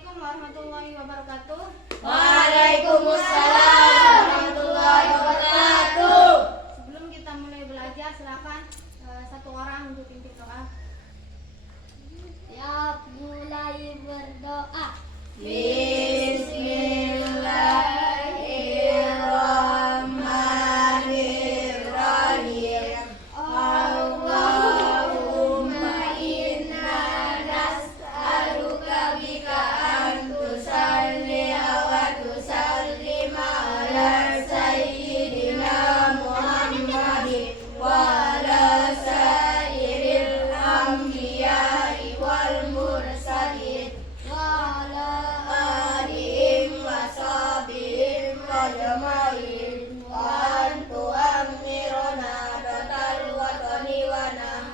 Assalamualaikum warahmatullahi wabarakatuh. Waalaikumsalam warahmatullahi wabarakatuh. Sebelum kita mulai belajar, silakan satu orang untuk pimpin doa. Ya, mulai berdoa. Bismillahirrahmanirrahim. Allahumma inna nas'aluka bika an tusalliya wa tusallima ala sayyidina Muhammadin wa ala sairil anbiya'i wal mursalin wa ala alihim wa sahbihim wa jama'in wa antu amirona total watani wa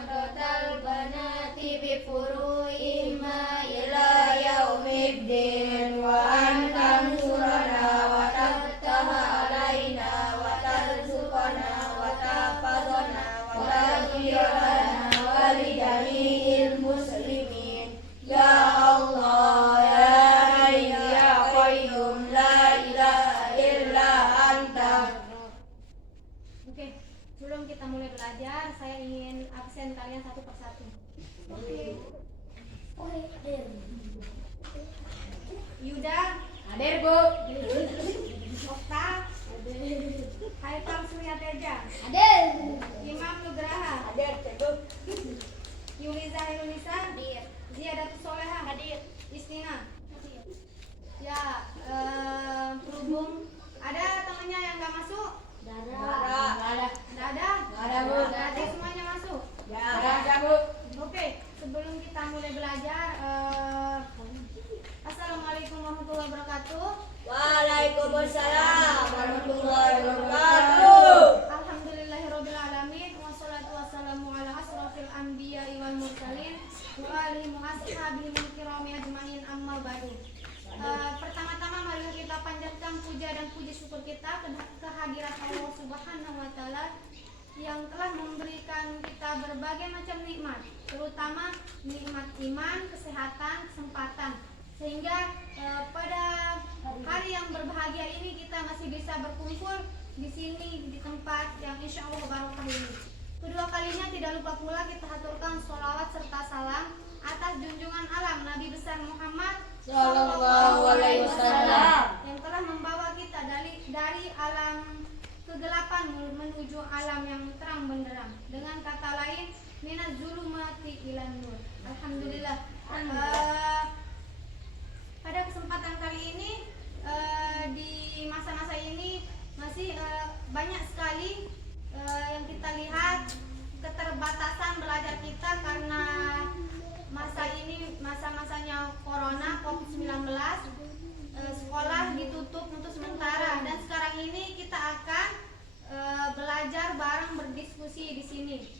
total banati bi furu'ihima ila yaumiddin wa antam surana wa tabtaha alaina wa tarzuqana wa tafadona wa taghfirana wa li jami'il muslimin ya Allah ya hayyu ya qayyum la ilaha illa anta. Oke, sebelum kita mulai belajar, saya ingin absen kalian satu persatu. Yuda, Hadir Bu. Okta, Haikal Suryateja, Hadir. Imam Nugraha, Hadir Bu. Yuliza Hilunisa, Hadir. Ziyadatus Soleha, Hadir. Istina. Ya, berhubung ada temannya yang nggak masuk? Dara. Nggak ada? Nggak ada, Bu. Berarti semuanya masuk. Ada Bu. Oke, sebelum kita mulai belajar, Assalamualaikum warahmatullahi wabarakatuh. Waalaikumsalam warahmatullahi wabarakatuh. Alhamdulillahirabbil alamin, wassalatu wassalamu ala asrofil anbiya'i wal mursalin wa alihi wa ashabihi min kirami ajmain, amma ba'du. Pertama-tama mari kita panjatkan puja dan puji syukur kita kehadirat Allah Subhanahu wa taala yang telah memberikan kita berbagai macam nikmat, terutama nikmat iman, kesehatan, kesempatan, sehingga pada hari yang berbahagia ini kita masih bisa berkumpul di sini di tempat yang insya Allah barokah ini. Kedua kalinya tidak lupa pula kita haturkan sholawat serta salam atas junjungan alam Nabi besar Muhammad Sallallahu alaihi wasallam yang telah membawa kita dari alam kegelapan menuju alam yang terang benderang. Dengan kata lain, minaz zulumati ilan nur. Alhamdulillah. Pada kesempatan kali ini, di masa-masa ini masih banyak sekali yang kita lihat keterbatasan belajar kita karena masa ini masa-masanya corona COVID-19. Sekolah ditutup untuk sementara dan sekarang ini kita akan belajar bareng, berdiskusi di sini.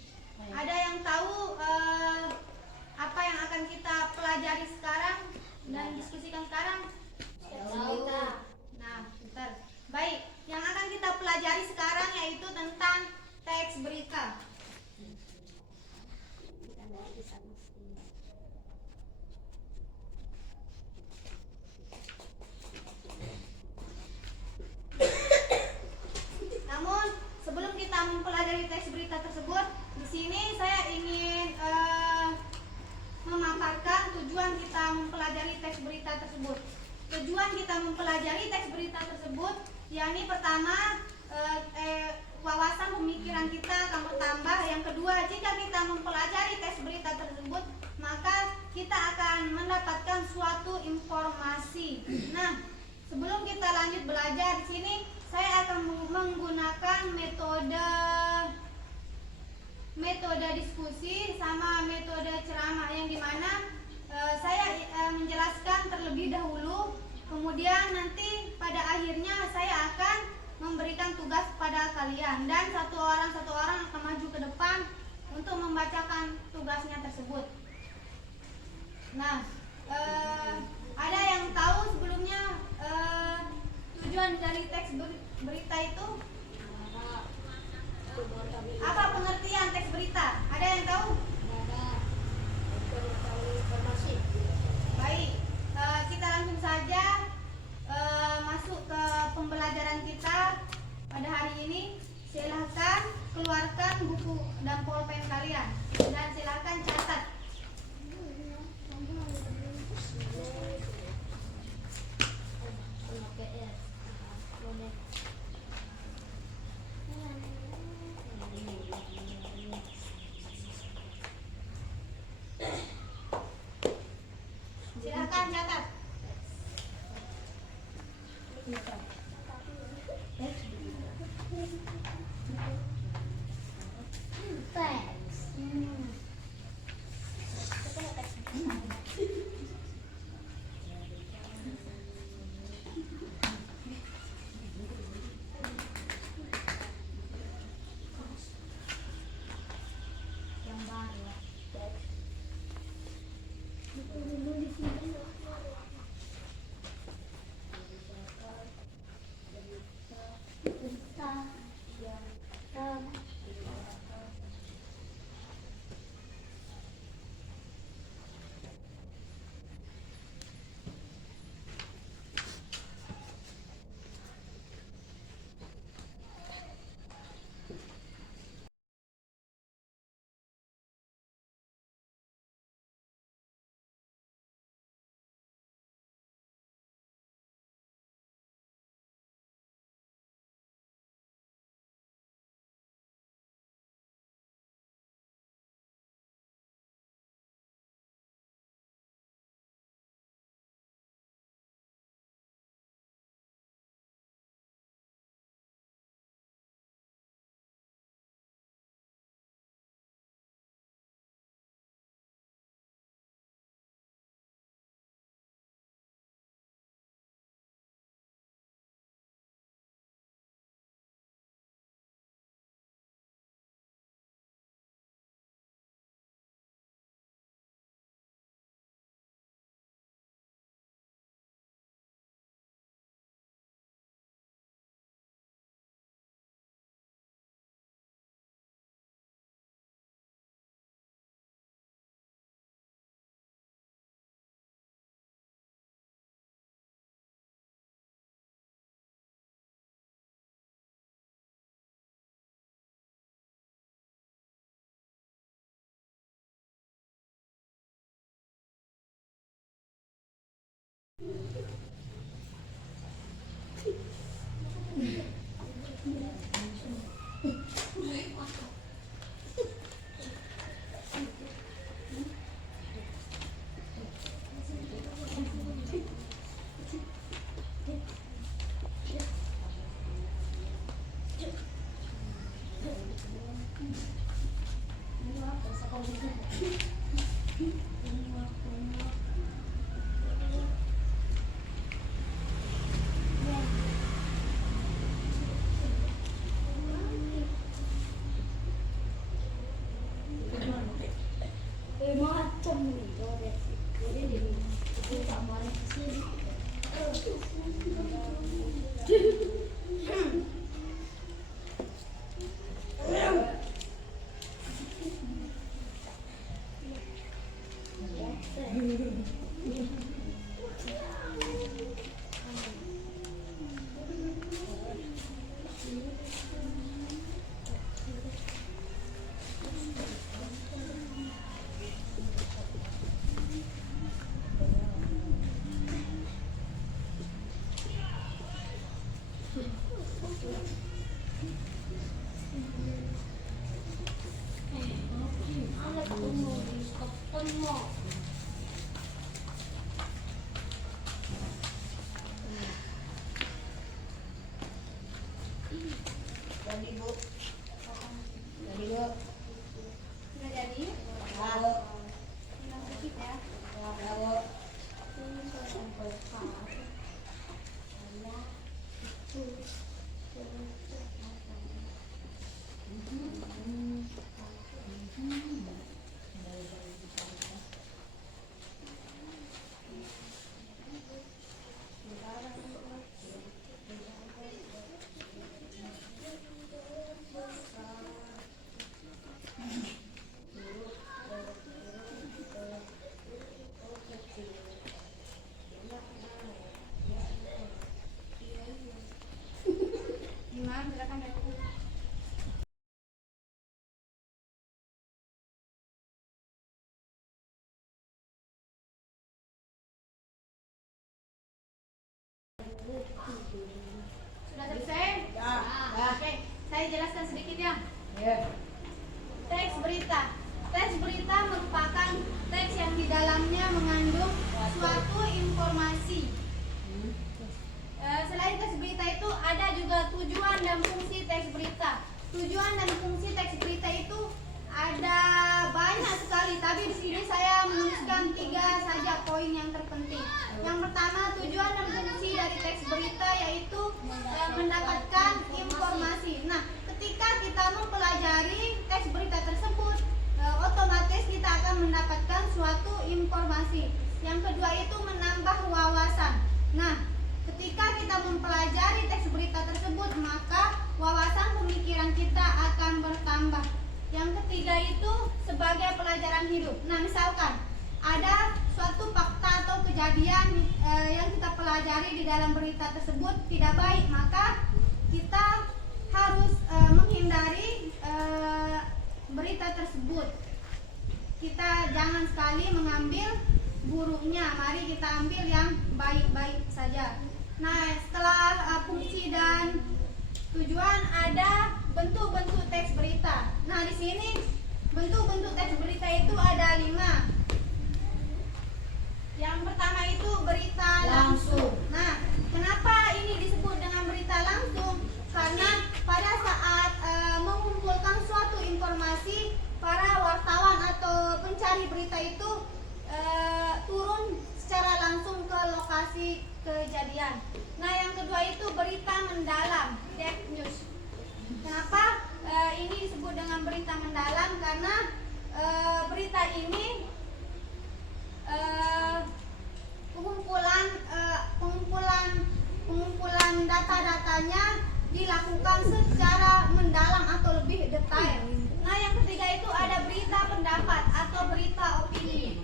Ada yang tahu apa yang akan kita pelajari sekarang dan diskusikan sekarang? Nah, bentar. Baik, yang akan kita pelajari sekarang yaitu tentang teks berita. Namun sebelum kita mempelajari teks berita tersebut, di sini saya ingin memaparkan tujuan kita mempelajari teks berita tersebut. Tujuan kita mempelajari teks berita tersebut, yakni pertama wawasan pemikiran kita akan bertambah. Yang kedua, jika kita mempelajari teks berita tersebut, maka kita akan mendapatkan suatu informasi. Nah, sebelum kita lanjut belajar di sini, saya akan menggunakan metode diskusi sama metode ceramah yang dimana saya menjelaskan terlebih dahulu, kemudian nanti pada akhirnya saya akan memberikan tugas pada kalian dan satu orang akan maju ke depan untuk membacakan tugasnya tersebut. Nah, ada yang tahu sebelumnya tujuan dari teks berita itu? Apa pengertian teks berita? Ada yang tahu? Baik, kita lanjut Jadi Bu. Jadi Bu. Udah jadi? Lalu. Tinggal sedikit ya. Lalu. Gimana gerakan dari sudah selesai? Ya. Oke, saya jelaskan sedikit ya. Ya. Teks berita. Teks berita merupakan teks yang di dalamnya mengandung suatu informasi. Selain teks berita itu ada juga tujuan dan fungsi teks berita. Tujuan dan fungsi teks berita itu ada banyak sekali, tapi di sini saya menuliskan 3 saja poin yang terpenting. Yang pertama, tujuan dan fungsi dari teks berita yaitu mendapatkan informasi. Nah, ketika kita mempelajari teks berita tersebut, otomatis kita akan mendapatkan suatu informasi. Yang kedua itu menambah wawasan. Nah, ketika kita mempelajari teks berita tersebut, maka wawasan pemikiran kita akan bertambah. Yang ketiga itu sebagai pelajaran hidup. Nah, misalkan ada suatu fakta atau kejadian yang kita pelajari di dalam berita tersebut tidak baik, maka kita harus menghindari berita tersebut. Kita jangan sekali mengambil buruknya, mari kita ambil yang baik-baik saja. Nah, setelah fungsi dan tujuan, ada bentuk-bentuk teks berita. Nah, di sini bentuk-bentuk teks berita itu ada 5. Yang pertama itu berita langsung. Nah, kenapa ini disebut dengan berita langsung? Karena pada saat mengumpulkan suatu informasi, para wartawan atau pencari berita itu turun secara langsung ke lokasi kejadian. Nah, yang kedua itu berita mendalam, depth news. Kenapa ini disebut dengan berita mendalam? Karena berita ini pengumpulan data-datanya dilakukan secara mendalam atau lebih detail. Nah, yang ketiga itu ada berita pendapat atau berita opini.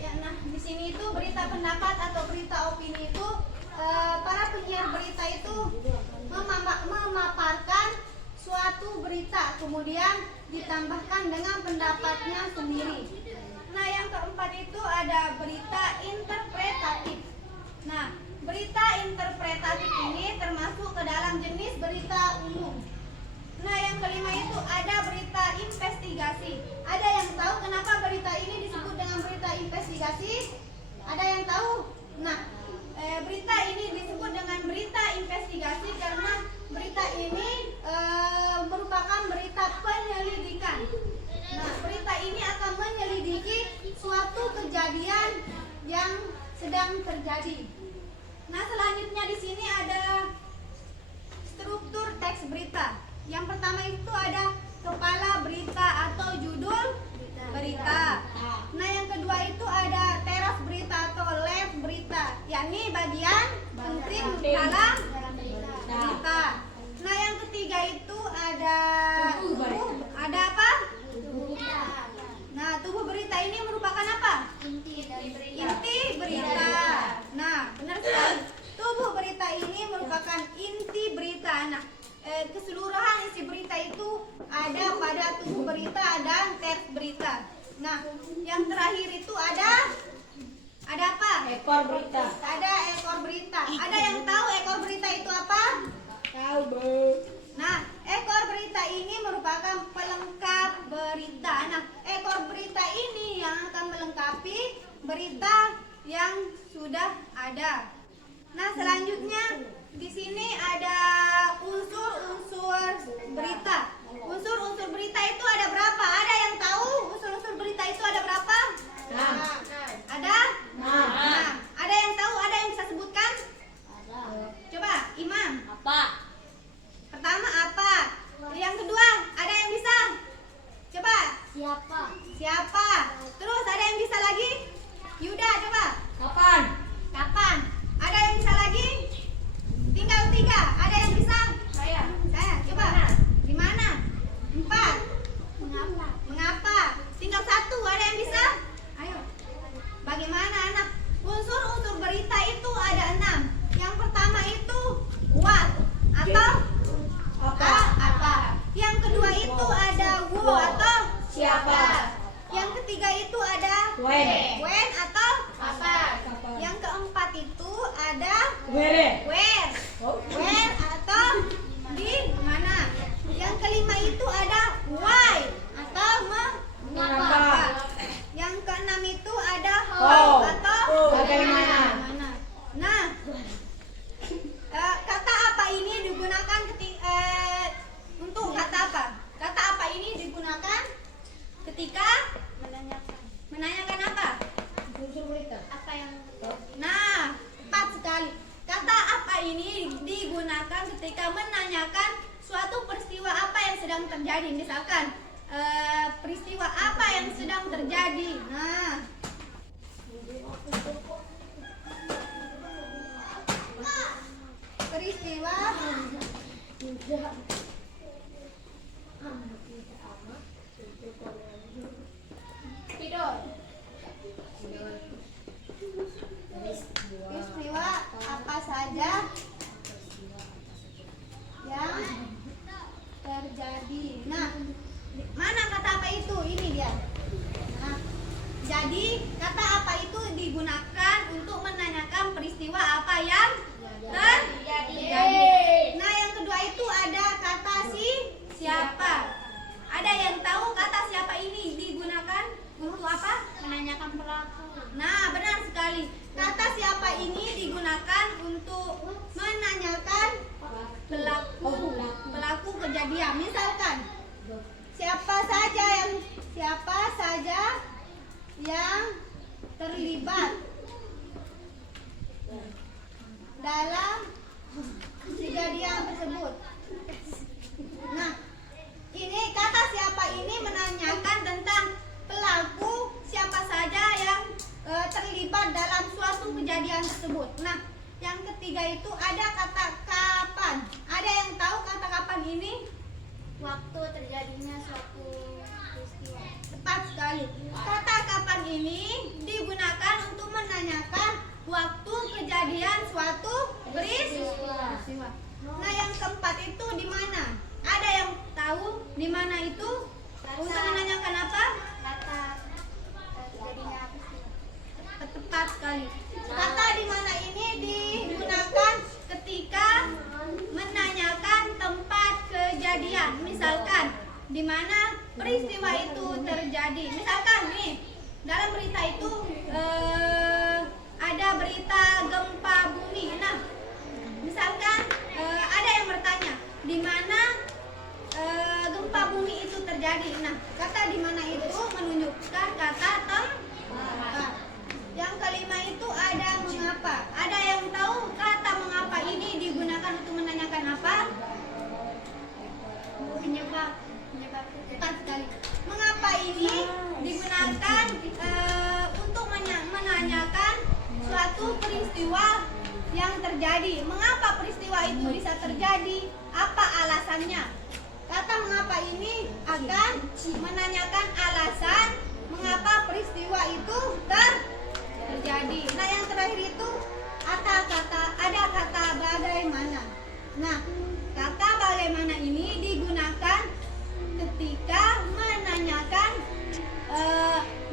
Ya, nah di sini itu berita pendapat atau berita opini itu para penyiar berita itu memaparkan suatu berita, kemudian ditambahkan dengan pendapatnya sendiri. Nah, yang keempat itu ada berita interpretatif. Nah, berita interpretatif ini termasuk ke dalam jenis berita umum. Nah, yang kelima itu ada berita investigasi. Ada yang tahu kenapa berita ini disebut dengan berita investigasi? Ada yang tahu? Nah, berita ini disebut dengan berita investigasi karena berita ini merupakan berita penyelidikan. Nah, berita ini akan menyelidiki suatu kejadian yang sedang terjadi. Nah, selanjutnya di sini ada struktur teks berita. Yang pertama itu ada kepala berita atau judul berita. Nah, yang kedua Ekor berita. Ada ekor berita. Ada yang tahu ekor berita itu apa? Tahu, Bu. Nah, ekor berita ini merupakan pelengkap berita. Nah, ekor berita ini yang akan melengkapi berita yang sudah ada. Nah, selanjutnya di sini ada unsur-unsur berita. Unsur-unsur berita itu ada berapa? Ada yang tahu unsur-unsur berita itu ada berapa? Ada? Nah, ada yang tahu? Ada yang bisa sebutkan? Coba, Imam. Apa? Pertama apa? Yang kedua, ada yang bisa? Coba. Siapa? Terus ada yang bisa lagi? Yuda, coba. Kapan? Ada yang bisa lagi? Tinggal 3. Ada yang bisa? Saya. Coba. Di mana? 4. Mengapa? Tinggal 1. Ada yang bisa? Ayo. Bagaimana anak? Unsur-unsur berita itu ada 6. Yang pertama itu what atau apa. Yang kedua itu ada who atau Siapa? Yang ketiga itu ada when atau Apa? Yang keempat itu ada Where? where atau di mana. Yang kelima itu ada why atau mengapa. Yang keenam itu ada how atau Bagaimana. Nah, kata apa ini digunakan untuk kata apa? Kata apa ini digunakan ketika menanyakan apa? Unsur berita. Apa yang Nah, tepat sekali. Kata apa ini digunakan ketika menanyakan suatu peristiwa apa yang sedang terjadi. Misalkan peristiwa apa yang sedang terjadi. Nah, peristiwa tidur. Peristiwa apa saja yang terjadi. Nah, mana kata apa itu? Ini dia. Nah, jadi kata apa itu digunakan untuk menanyakan peristiwa apa yang terjadi. Nah, yang kedua itu ada kata siapa. Ada yang tahu kata siapa ini digunakan untuk apa? Menanyakan pelaku. Nah, benar sekali. Kata siapa ini digunakan untuk menanyakan pelaku kejadian. Misalkan siapa saja yang terlibat dalam kejadian tersebut. Nah, ini kata siapa ini menanyakan tentang pelaku siapa saja yang terlibat dalam suatu kejadian tersebut. Nah, yang ketiga itu ada kata kapan. Ada yang tahu kata kapan ini? Waktu terjadinya suatu peristiwa. Tepat sekali. Kata kapan ini digunakan untuk menanyakan waktu kejadian suatu peristiwa. Nah, yang keempat itu di mana? Ada yang tahu di mana itu? Untuk menanyakan apa? Kata terjadinya peristiwa. Tepat sekali. Kata di mana ini digunakan ketika menanyakan tempat kejadian. Misalkan di mana peristiwa itu terjadi. Misalkan nih, dalam berita itu ada berita gempa bumi. Nah, misalkan ada yang bertanya, di mana gempa bumi itu terjadi. Nah, kata di mana itu menunjukkan kata tempat. Yang kelima itu ada mengapa. Ada yang tahu kata mengapa ini digunakan untuk menanyakan apa? Penyebab. Tepat sekali. Mengapa ini digunakan untuk menanyakan suatu peristiwa yang terjadi. Mengapa peristiwa itu bisa terjadi? Apa alasannya? Kata mengapa ini akan menanyakan alasan mengapa peristiwa itu terjadi. Nah, yang terakhir itu ada kata bagaimana. Nah, kata bagaimana ini digunakan ketika menanyakan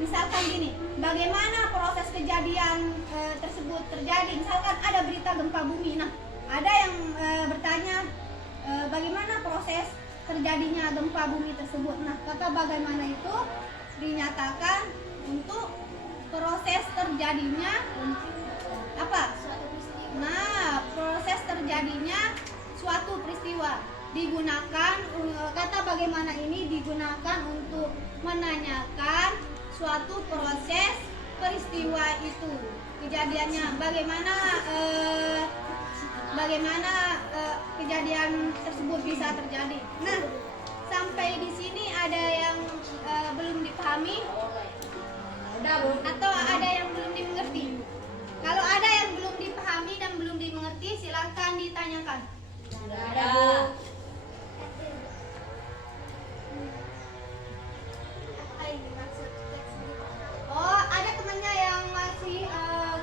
misalkan gini, bagaimana proses kejadian tersebut terjadi, misalkan ada berita gempa bumi. Nah, ada yang bertanya bagaimana proses terjadinya gempa bumi tersebut. Nah, kata bagaimana itu dinyatakan untuk proses terjadinya apa? Nah, proses terjadinya suatu peristiwa digunakan, kata bagaimana ini digunakan untuk menanyakan suatu proses peristiwa itu, kejadiannya bagaimana kejadian tersebut bisa terjadi. Nah, sampai di sini ada yang belum dipahami atau ada yang belum dimengerti? Kalau ada yang belum dipahami dan belum dimengerti, silakan ditanyakan. Ada. Oh, ada temannya yang masih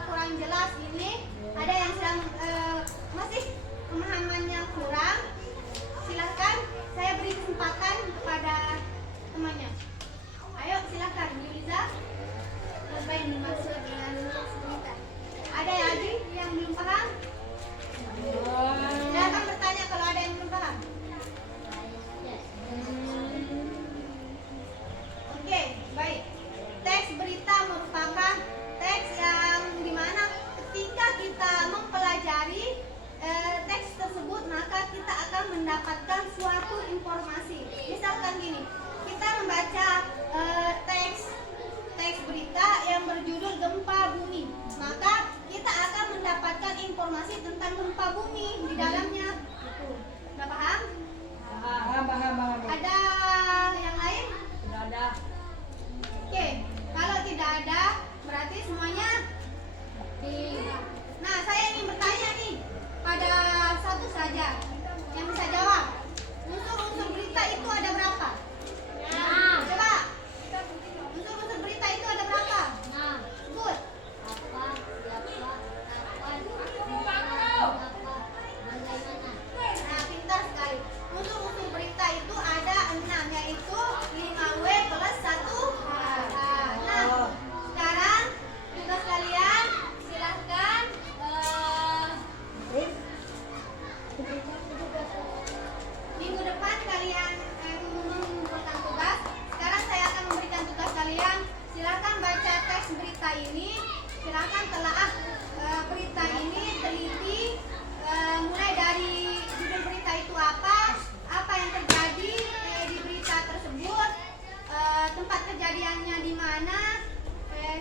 kurang jelas ini, ada yang sedang masih pemahamannya kurang. Silakan saya beri kesempatan kepada temannya. Ayo silakan, Yuliza. Apa yang dimaksud dengan cerita? Ada lagi yang belum paham? Silakan bertanya kalau ada yang belum paham. Oke, baik. Teks berita merupakan teks yang dimana ketika kita mempelajari teks tersebut, maka kita akan mendapatkan suatu informasi. Misalkan gini, kita membaca teks berita yang berjudul gempa bumi, maka kita akan mendapatkan informasi tentang gempa bumi di dalamnya. Sudah paham? Paham. Ada yang lain? Sudah ada. Oke, kalau tidak ada berarti semuanya Nah, saya ingin bertanya nih pada satu saja yang bisa jawab. Unsur-unsur berita itu ada berapa? Coba. Unsur-unsur berita itu ada berapa? Sebut. Nah, pintar sekali. Unsur-unsur berita itu ada 6, yaitu 5W plus 1H. Nah, sekarang tugas kalian silahkan minggu depan kalian mengumpulkan tugas. Sekarang saya akan memberikan tugas kalian. Silahkan baca teks berita ini. Silahkan telaah berita ini, teliti mulai dari judul berita itu apa yang terjadi di berita tersebut, tempat kejadiannya di mana,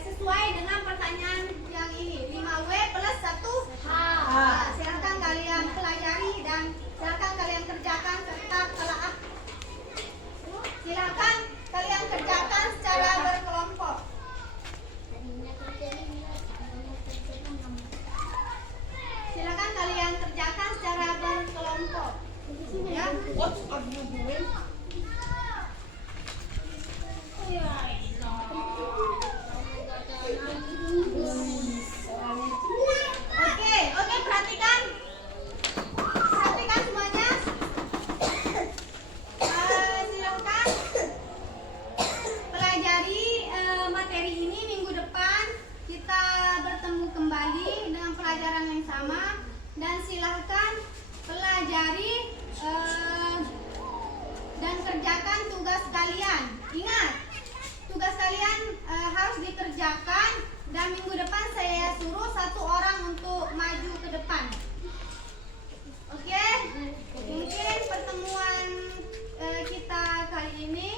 sesuai dengan pertanyaan yang ini, 5W plus 1H. Silahkan kalian pelajari dan silahkan kalian kerjakan serta telaah. Silahkan kalian kerjakan secara berkelompok. Silakan kalian kerjakan secara berkelompok. Ya. Oke, perhatikan. Perhatikan semuanya. Silakan pelajari materi ini. Minggu depan kita bertemu kembali dengan pelajaran yang sama, dan silahkan pelajari dan kerjakan tugas kalian. Ingat, tugas kalian harus dikerjakan, dan minggu depan saya suruh 1 orang untuk maju ke depan. Oke? Mungkin pertemuan kita kali ini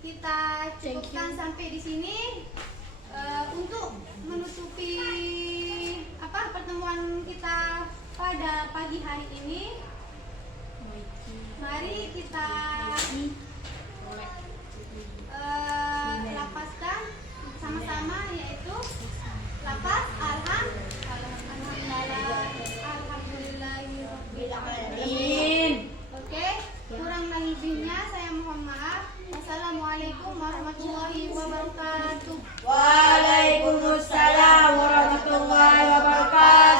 kita cukupkan sampai di sini. Untuk menutupi pertemuan kita pada pagi hari ini, mari kita lapaskan sama-sama, yaitu lapas alhamdulillahirobbilalamin. Oke, kurang lebihnya saya mohon maaf. Wassalamualaikum warahmatullahi wabarakatuh. Waalaikumsalam warahmatullahi wabarakatuh.